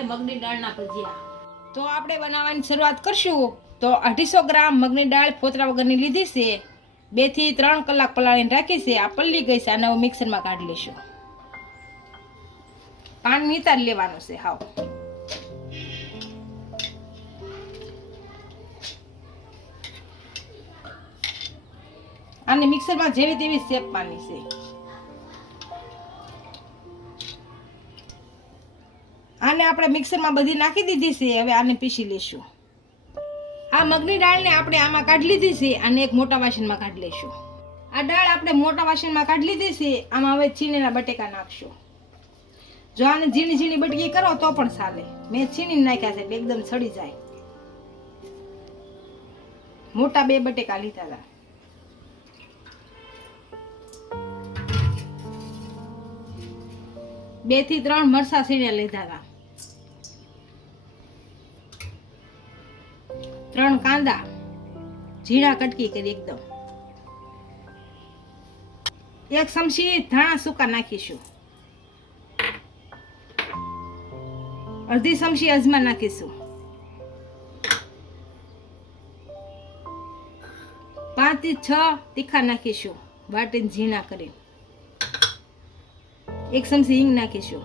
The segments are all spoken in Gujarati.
આપણે મગની દાળના ભજીયા. તો આપણે બનાવવાની શરૂઆત કરશું. તો અઢીસો ગ્રામ મગની દાળ ફોતરા વગરની લીધી છે. બેથી ત્રણ કલાક પલાળીને રાખી છે. આ પલ્લી ગઈ છે. આને હું મિક્સરમાં કાઢી લઈશું. પાણી નીતાર લેવાનું છે. હાવ. આને મિક્સરમાં જેવી તેવી શેપ પાની છે. આને આપણે મિક્સરમાં બધી નાખી દીધી છે, હવે આને પીસી લઈશું. આ મગની દાળને આપણે આમાં કાઢી લીધી છે અને એક મોટા વાસણમાં કાઢી લઈશું. આ દાળ આપણે મોટા વાસણમાં કાઢી લીધી છે, આમાં હવે ચીનીના બટેકા નાખશું. જો આને ઝીણી ઝીણી બટકી કરો તો પણ ચાલે. મેં છીણીને નાખ્યા છે, એકદમ સડી જાય. મોટા બે બટેકા લીધા હતા. બેથી ત્રણ મરસા સીણ્યા લીધા હતા. ત્રણ કાંદા જીરા કટકી કરી એકદમ. એક ચમચી ધાણા સૂકા નાખીશું. અડધી ચમચી અજમા નાખીશું. પાંચથી છ તીખા નાખીશું, વાટીને ઝીણા કરી એક ચમચી હિંગ નાખીશું.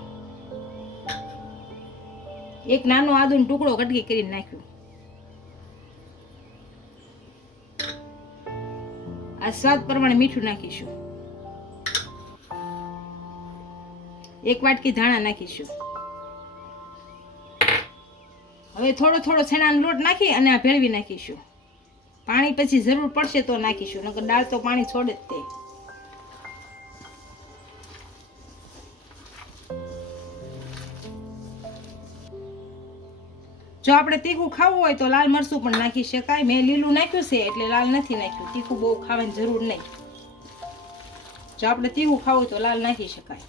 એક નાનો આદુનો ટુકડો કટકી કરીને નાખ્યું. સ્વાદ પ્રમાણે મીઠું નાખીશું. એક વાટકી ધાણા નાખીશું. હવે થોડો થોડો છેણાનો લોટ નાખી અને આ ભેળવી નાખીશું. પાણી પછી જરૂર પડશે તો નાખીશું, નકર દાળ તો પાણી છોડે જ તે. જો આપણે તીખું ખાવું હોય તો લાલ મરચું પણ નાખી શકાય. મેં લીલું નાખ્યું છે એટલે લાલ નથી નાખ્યું. તીખું બહુ ખાવાની જરૂર નહીં. જો આપણે તીખું ખાવું હોય તો લાલ નાખી શકાય.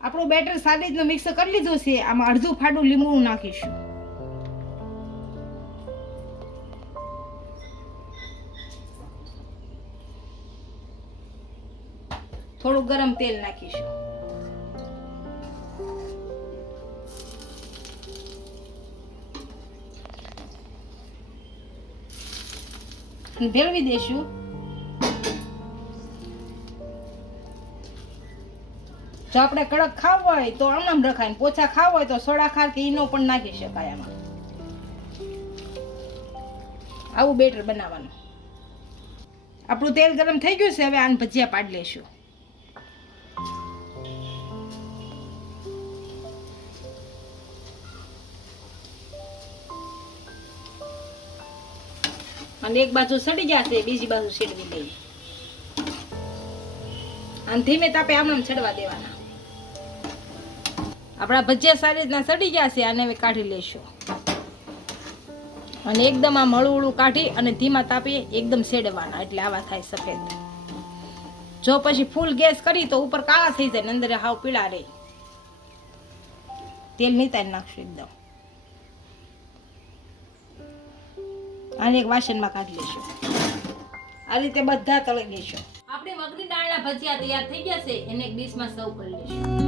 આપણું બેટર સારી રીતનું મિક્સ કરી લીધું છે. આમાં અડધું ફાડું લીંબુ નાખીશું. થોડું ગરમ તેલ નાખીશું. અને ભેળવી દેશું જો આપણે કડક ખાવ હોય તો આમ રખાય ને ખાવ ખાવું હોય તો સોડા ખાર કે ઈનો પણ નાખી શકાય આમાં આવું બેટર બનાવવાનું આપણું તેલ ગરમ થઈ ગયું છે હવે આને ભજીયા પાડી લઈશું અને એક બાજુ સડી છે, બીજી બાજુ છેડવી દઈએ અને ધીમે તાપે આમ ચડવા દેવાના. આપણા ભજીયા સારી રીતના સડી છે, આને હવે કાઢી લઈશું અને એકદમ આ હળું કાઢી અને ધીમા તાપે એકદમ સેડવાના એટલે આવા થાય સફેદ. જો પછી ફૂલ ગેસ કરી તો ઉપર કાળા થઈ જાય, ને અંદર હાવ પીળા રહે. તેલ નીતારી નાખશું એકદમ. આને એક વાસણમાં કાઢી લઈશું આ રીતે બધા તળી લઈશું આપણે મગની દાળના ભજીયા તૈયાર થઈ ગયા છે. એને એક ડીશમાં સર્વ કરી લઈશું